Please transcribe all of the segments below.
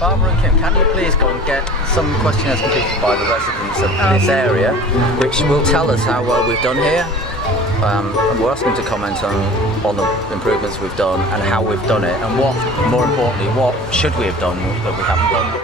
Barbara and Kim, can you please go and get some questionnaires completed by the residents of this area, which will tell us how well we've done here. And we're asking them to comment on the improvements we've done and how we've done it, and what, more importantly, what should we have done that we haven't done.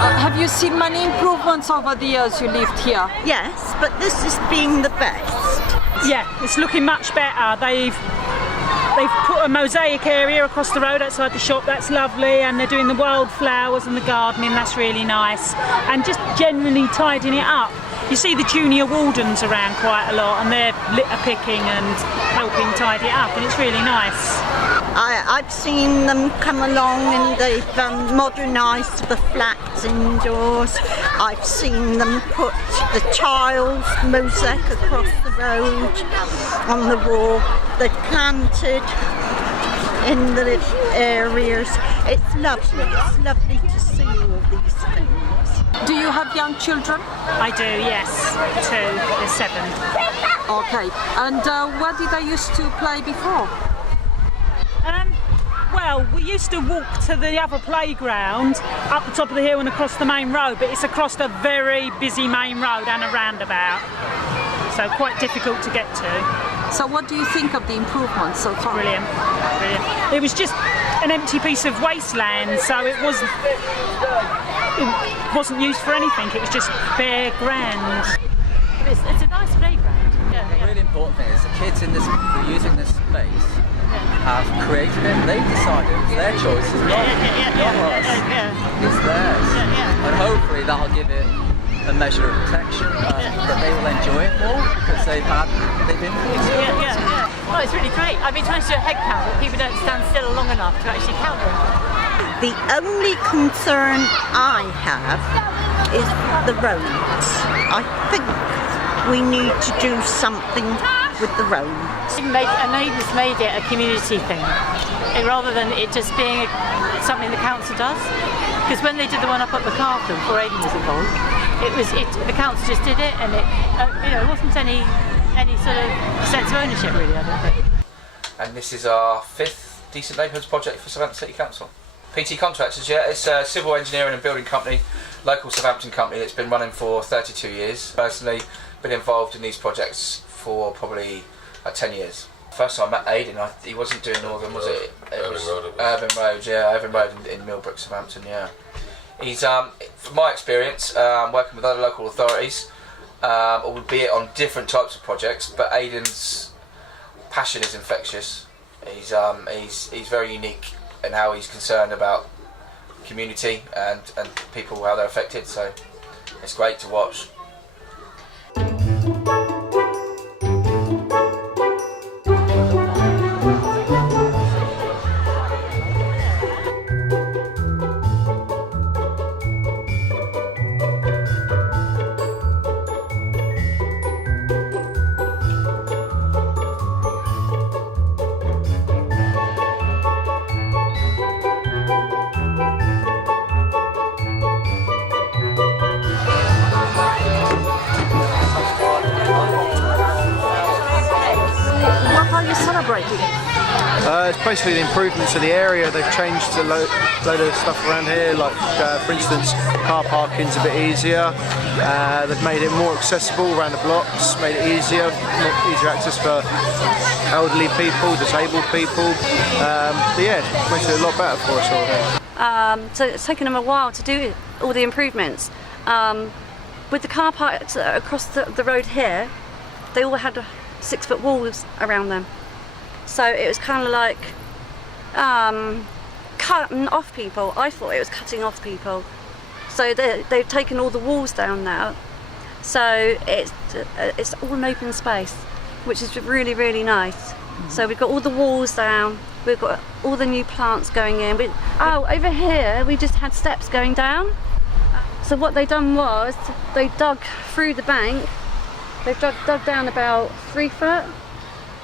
Have you seen many improvements over the years you lived here? Yes, but this has been the best. Yeah, it's looking much better. They've put a mosaic area across the road outside the shop. That's lovely, and they're doing the wildflowers and the gardening. That's really nice, and just generally tidying it up. You see the junior wardens around quite a lot, and they're litter picking and helping tidy it up, and it's really nice. I've seen them come along and they've modernised the flats indoors. I've seen them put the child's mosaic across the road on the wall. They've planted in the areas. It's lovely to see all these things. Do you have young children? I do, yes. 2, there's 7. Okay, and where did they used to play before? Well, we used to walk to the other playground up the top of the hill and across the main road, but it's across a very busy main road and a roundabout, so quite difficult to get to. So what do you think of the improvements so far? Brilliant, brilliant. It was just an empty piece of wasteland, so it wasn't used for anything, it was just bare ground. It's a nice playground. Yeah. The really important thing is the kids who are using this space have created it. They've decided it's their choice. It's not us. It's theirs. And hopefully that'll give it a measure of protection, that they will enjoy it more because they've influenced it. Oh, it's really great. I've been trying to do a head count, but people don't stand still long enough to actually count them. The only concern I have is the roads. I think we need to do something with the roads. Neighbours made it a community thing, rather than it just being something the council does. Because when they did the one up at Macarthur, before Aidan was involved, the council just did it, and it wasn't any sort of sense of ownership really, I don't think. And this is our 5th Decent Neighbourhoods project for Southampton City Council. PT Contractors, yeah, it's a civil engineering and building company, local Southampton company that's been running for 32 years. Personally, been involved in these projects for probably 10 years. First time I met Aidan, he wasn't doing Northern, was it? Urban Road, yeah, Urban Road in Millbrook, Southampton, yeah. He's, from my experience, working with other local authorities, albeit on different types of projects, but Aidan's passion is infectious. He's very unique in how he's concerned about community and people, how they're affected, so it's great to watch. It's basically the improvements of the area. They've changed a load of stuff around here, like for instance car parking's a bit easier. They've made it more accessible around the blocks, made it easier access for elderly people, disabled people. Yeah, it makes it a lot better for us all here. So it's taken them a while to do all the improvements. With the car parks across the road here, they all had 6-foot walls around them. So it was kind of like cutting off people. I thought it was cutting off people. So they've taken all the walls down now. So it's all an open space, which is really, really nice. So we've got all the walls down, We've got all the new plants going in. Over here we just had steps going down. So what they done was they dug through the bank. They've dug down about 3 foot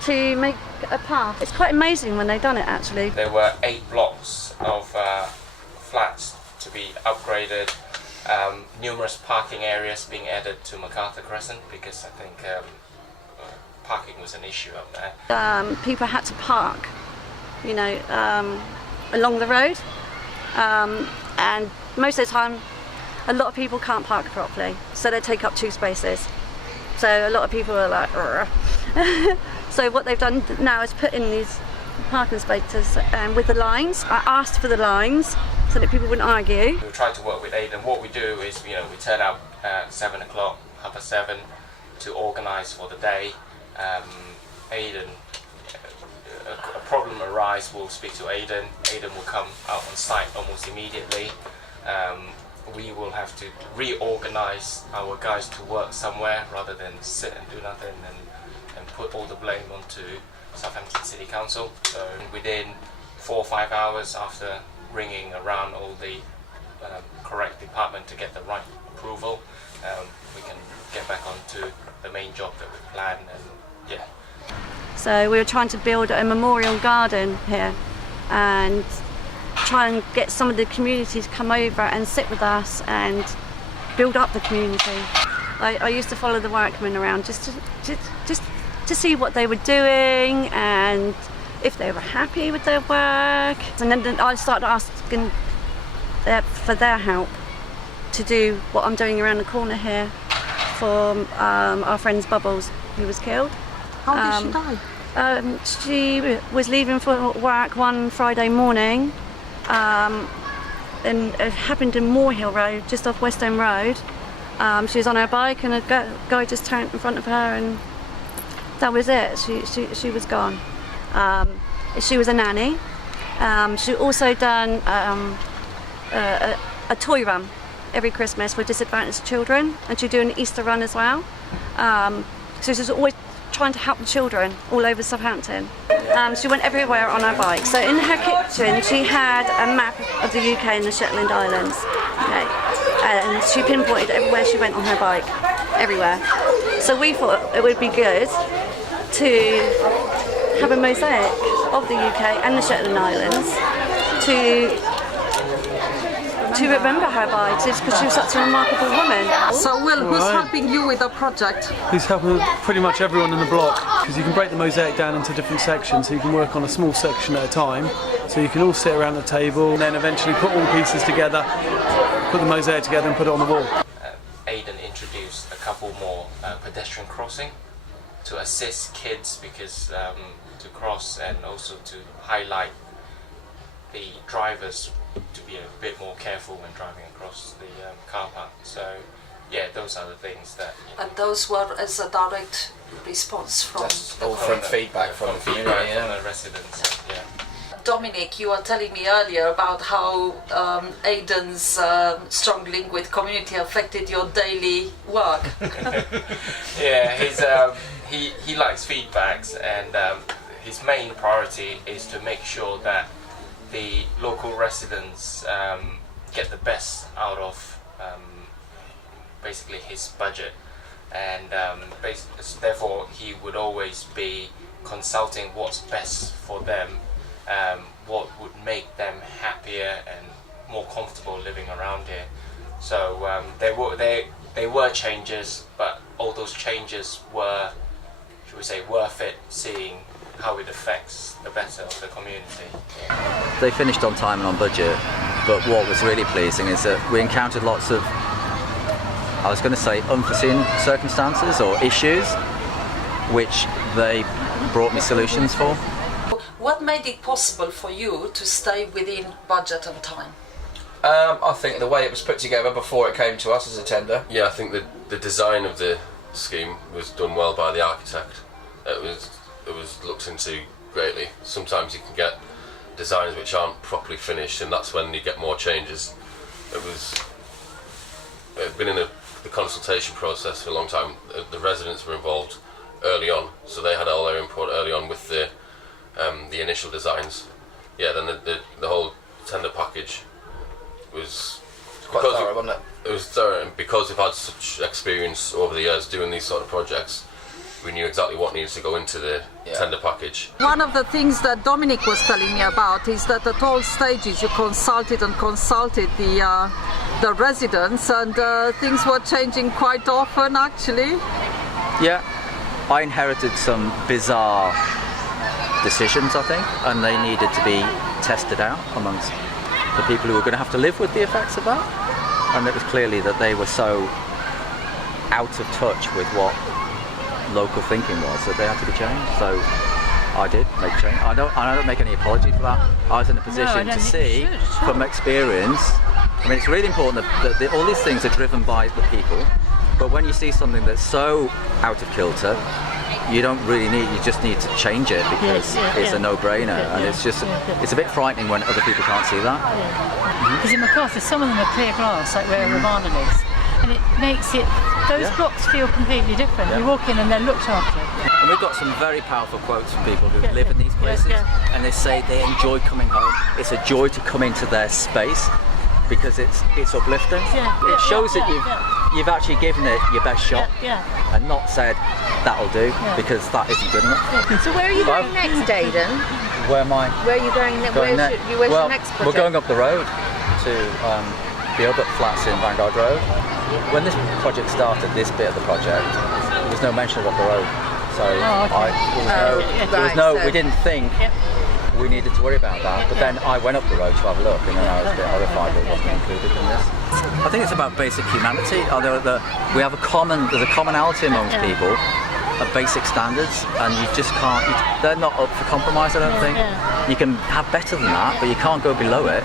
to make a path. It's quite amazing when they've done it actually. There were 8 blocks of flats to be upgraded. Numerous parking areas being added to Macarthur Crescent because I think parking was an issue up there. People had to park, you know, along the road, and most of the time a lot of people can't park properly, so they take up 2 spaces. So a lot of people are like, so what they've done now is put in these parking spaces with the lines. I asked for the lines so that people wouldn't argue. We try to work with Aidan. What we do is, you know, we turn out at 7 o'clock, 7:30 to organise for the day. Aidan, a problem arises, we'll speak to Aidan. Aidan will come out on site almost immediately. We will have to reorganise our guys to work somewhere rather than sit and do nothing and put all the blame onto Southampton City Council. So within 4 or 5 hours after ringing around all the correct department to get the right approval, we can get back onto the main job that we planned. And yeah. So we were trying to build a memorial garden here and try and get some of the community to come over and sit with us and build up the community. I used to follow the workmen around just to see what they were doing and if they were happy with their work. And then I started asking for their help to do what I'm doing around the corner here for our friend's Bubbles, who was killed. How did she die? She was leaving for work one Friday morning, and it happened in Moor Hill Road, just off West End Road. She was on her bike and a guy just turned in front of her, and that was it. She was gone. She was a nanny. She also done a toy run every Christmas for disadvantaged children, and she'd do an Easter run as well. So she was always trying to help the children all over Southampton. She went everywhere on her bike. So in her kitchen she had a map of the UK and the Shetland Islands. Okay. And she pinpointed everywhere she went on her bike, everywhere. So we thought it would be good to have a mosaic of the UK and the Shetland Islands to remember her by, because she was such a remarkable woman. So Will, who's helping you with the project? He's helping pretty much everyone in the block, because you can break the mosaic down into different sections, so you can work on a small section at a time, so you can all sit around the table and then eventually put all the pieces together, put the mosaic together and put it on the wall. Aidan introduced a couple more pedestrian crossing to assist kids because to cross, and also to highlight the drivers to be a bit more careful when driving across the car park. So yeah, those are the things that... And those were as a direct response from all from feedback from the community, from the residents. Yeah. Dominic, you were telling me earlier about how Aidan's strong link with community affected your daily work. Yeah, he likes feedbacks, and his main priority is to make sure that the local residents get the best out of basically his budget, and therefore he would always be consulting what's best for them, what would make them happier and more comfortable living around here. So there were changes, but all those changes were, should we say, worth it, seeing how it affects the better of the community. They finished on time and on budget, but what was really pleasing is that we encountered lots of, I was going to say, unforeseen circumstances or issues, which they brought me solutions for. What made it possible for you to stay within budget and time? I think the way it was put together before it came to us as a tender. Yeah, I think the design of the scheme was done well by the architect. It was looked into greatly. Sometimes you can get designs which aren't properly finished, and that's when you get more changes. It had been in the consultation process for a long time. The residents were involved early on, so they had all their input early on with the initial designs, yeah, then the whole tender package was Quite because thorough, wasn't it? It was thorough, and because we've had such experience over the years doing these sort of projects, we knew exactly what needs to go into the tender package. One of the things that Dominic was telling me about is that at all stages you consulted the residents, and things were changing quite often actually. Yeah, I inherited some bizarre decisions, I think, and they needed to be tested out amongst the people who were going to have to live with the effects of that. And it was clearly that they were so out of touch with what local thinking was that they had to be changed. So I did make a change. I don't make any apology for that. I was in a position to see from experience. I mean, it's really important that all these things are driven by the people. But when you see something that's so out of kilter, you don't really need. You just need to change it because it's a no-brainer, and it's just it's a bit frightening when other people can't see that. Because in Macarthur, some of them are clear glass, like where Romana lives, and it makes those blocks feel completely different. You walk in and they're looked after. And we've got some very powerful quotes from people who live in these places, and they say they enjoy coming home. It's a joy to come into their space because it's uplifting. It shows that you've actually given it your best shot and not said that'll do because that isn't good enough. So where are you going next, Aidan? Where am I? Where are you going next? Where's your next project? We're going up the road to the Albert Flats in Vanguard Road. When this project started, this bit of the project, there was no mention of up the road. So we didn't think we needed to worry about that. But then I went up the road to have a look, and then I was a bit horrified that it wasn't included in this. I think it's about basic humanity. We have there's a commonality amongst people of basic standards, and you just can't. They're not up for compromise. I don't think. You can have better than that, but you can't go below it.